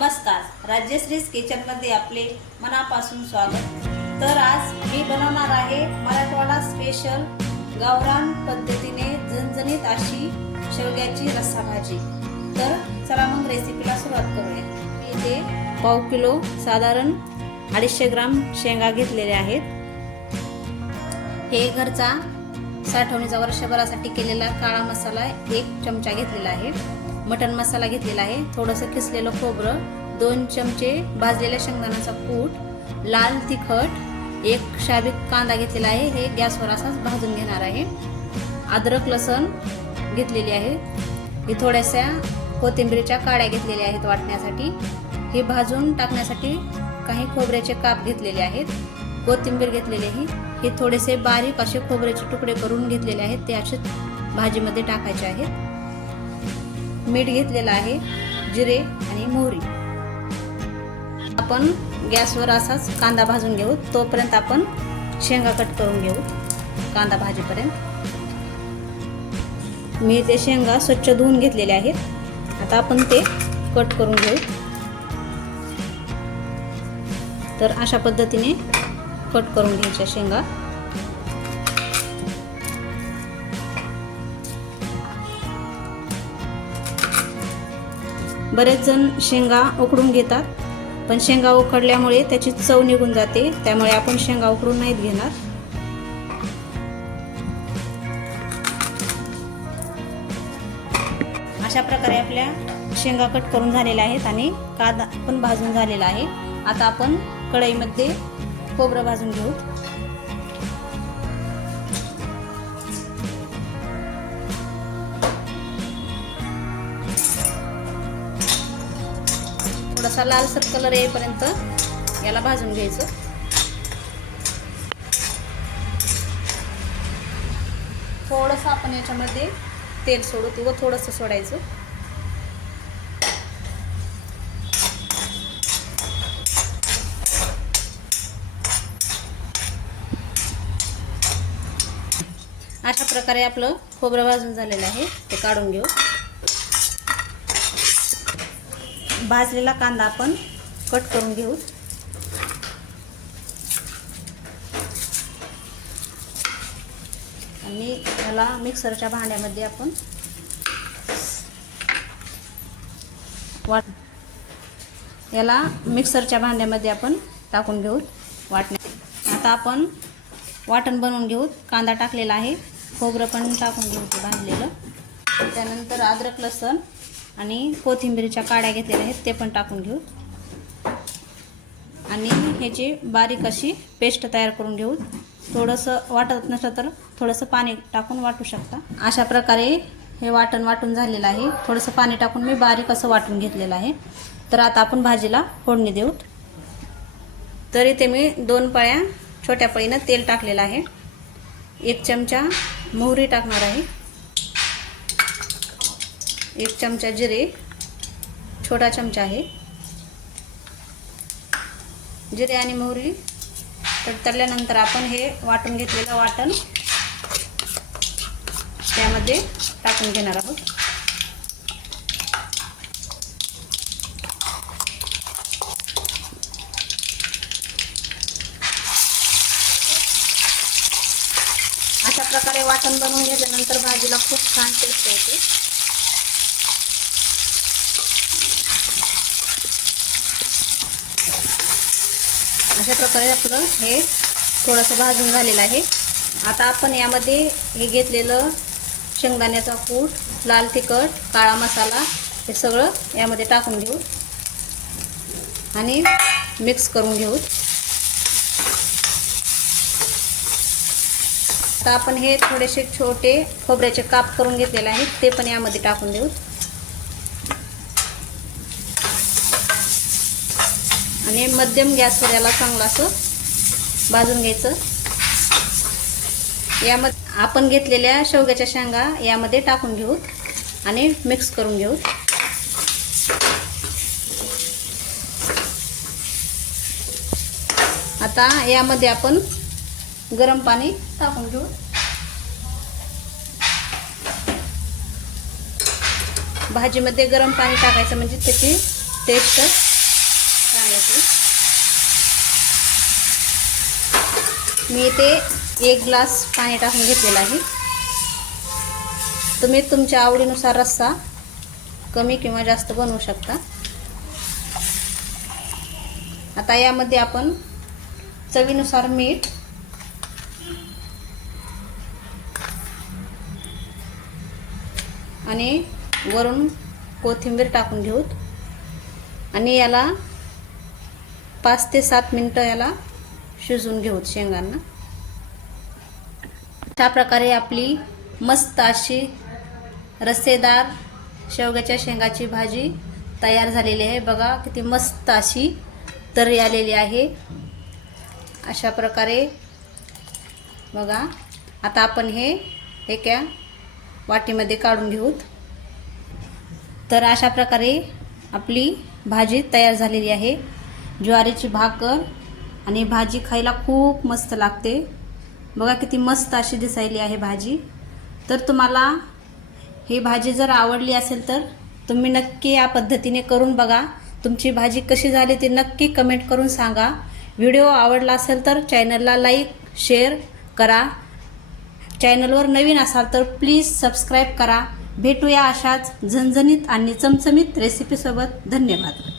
नमस्कार. राज्यश्रीज किचनमध्ये आपले मनापासून स्वागत. तर आज मी बनवणार आहे मराठवाडा स्पेशल गावरान पद्धतीने झणझणीत अशी शेवग्याची रस्सा भाजी तर चला मग रेसिपीला सुरुवात करूया. मी इथे पाव किलो साधारण अडीचशे ग्राम शेंगा घेतलेल्या आहेत. हे घरचा साठवणीचा वर्षभरासाठी केलेला काळा मसाला एक चमचा घेतलेला आहे. मटन मसाला घेतलेला आहे. थोडंसं किसलेलं खोबरं दोन चमचे भाजलेल्या शेंगदाण्याचा कूट लाल तिखट एक शाबीक कांदा घेतलेला आहे. हे गॅसवर असाच भाजून घेणार आहे. अद्रक लसण घेतलेली आहे. ही थोड्याशा कोथिंबीरीच्या काड्या घेतलेल्या आहेत वाटण्यासाठी. हे भाजून टाकण्यासाठी काही खोबऱ्याचे काप घेतलेले आहेत. कोथिंबीर घेतलेली आहे. हे थोडेसे बारीक असे खोबऱ्याचे तुकडे करून घेतलेले आहेत. ते असे भाजीमध्ये टाकायचे आहेत. मीठ घेतलेलं आहे जिरे आणि मोहरी. आपण गॅसवर असाच कांदा भाजून घेऊ. तोपर्यंत आपण शेंगा कट करून घेऊ कांदा भाजीपर्यंत. मी ते शेंगा स्वच्छ धुवून घेतलेले आहेत. आता आपण ते कट करून घेऊ. तर अशा पद्धतीने कट करून घ्यायच्या शेंगा. बरेच जण शेंगा उकडून घेतात पण शेंगा उकडल्यामुळे त्याची चव निघून जाते त्यामुळे आपण शेंगा उकडून नाहीत घेणार. अशा प्रकारे आपल्या शेंगा कट करून झालेल्या आहेत आणि कांदा पण भाजून झालेला आहे. आता आपण कढईमध्ये खोबरं भाजून घेऊ. असा लालसर कलर येईपर्यंत याला भाजून घ्यायचं. थोडंसं आपण याच्यामध्ये तेल सोडू किंवा थोडंसं सोडायचं. अशा प्रकारे आपलं खोबरं भाजून झालेलं आहे ते काढून घेऊ. भाजलेला कांदा आपण कट करून घेऊ. आणि याला मिक्सरच्या भांड्यामध्ये आपण वाट याला मिक्सरच्या भांड्यामध्ये आपण टाकून घेऊ वाटण्या आता आपण वाटण बनवून घेऊ. कांदा टाकलेला आहे. खोबरं पण टाकून घेऊ भाजलेलं. त्यानंतर अद्रक लसण आणि कोथिंबीरीच्या काड्या घेतलेल्या आहेत ते पण टाकून घेऊ. आणि ह्याची बारीक अशी पेस्ट तयार करून घेऊ. थोडंसं वाटत नसलं तर थोडंसं पाणी टाकून वाटू शकता. अशा प्रकारे हे वाटण वाटून झालेलं आहे. थोडंसं पाणी टाकून मी बारीक असं वाटून घेतलेलं आहे. तर आता आपण भाजीला फोडणी देऊ. तर इथे मी दोन पळ्या छोट्या पळीनं तेल टाकलेलं आहे. एक चमचा मोहरी टाकणार आहे. एक चमचा जिरे छोटा चमचा आहे. जिरे आणि मोहरी. तडतडल्यानंतर आपण हे वाटून घेतलेलं वाटण त्यामध्ये टाकून घेणार आहोत. अशा प्रकारे वाटण बनवून घेतल्यानंतर भाजीला खूप छान टेस्ट येते. अशा प्रकारे आपलं हे थोडंसं भाजून झालेलं आहे. आता आपण यामध्ये हे घेतलेलं शेंगदाण्याचा कूट लाल तिखट काळा मसाला हे सगळं यामध्ये टाकून घेऊ. आणि मिक्स करून घेऊ. आता आपण हे थोडेसे छोटे खोबऱ्याचे काप करून घेतलेले आहेत ते पण यामध्ये टाकून देऊ. आणि मध्यम गॅसवर याला चांगलं असं भाजून घ्यायचं. यामध्ये आपण घेतलेल्या शेवग्याच्या शेंगा यामध्ये टाकून घेऊ आणि मिक्स करून घेऊ. आता यामध्ये आपण गरम पाणी टाकून घेऊ. भाजीमध्ये गरम पाणी टाकायचं म्हणजे त्याची टेस्ट मी ते एक ग्लास पाणी टाकून घेतलेलं आहे. तुम्ही तुमच्या आवडीनुसार रस्सा कमी किंवा जास्त बनवू शकता. आता यामध्ये आपण चवीनुसार मीठ आणि वरून कोथिंबीर टाकून घेऊत. आणि याला पाच ते सात मिनटं याला शिजवून घेऊत शेंगांना. अशा प्रकारे आपली मस्त अशी रस्सेदार शेवग्याच्या शेंगाची भाजी तयार झालेली आहे. बघा किती मस्त अशी तरी आलेली आहे. अशा प्रकारे बघा आता आपण हे एका वाटीमध्ये काढून घेऊत. तर अशा प्रकारे आपली भाजी तयार झालेली आहे. ज्वारीची भाकर आणि भाजी खायला खूप मस्त लागते. बघा किती मस्त अशी दिसायली आहे भाजी. तर तुम्हाला ही भाजी जर आवडली असेल तर तुम्ही नक्की या पद्धतीने करून बघा. तुमची भाजी कशी झाली ती नक्की कमेंट करून सांगा. व्हिडिओ आवडला असेल तर चॅनलला लाईक शेअर करा. चॅनलवर नवीन असाल तर प्लीज सबस्क्राईब करा. भेटूया अशाच झणझणीत आणि चमचमीत रेसिपीसोबत धन्यवाद.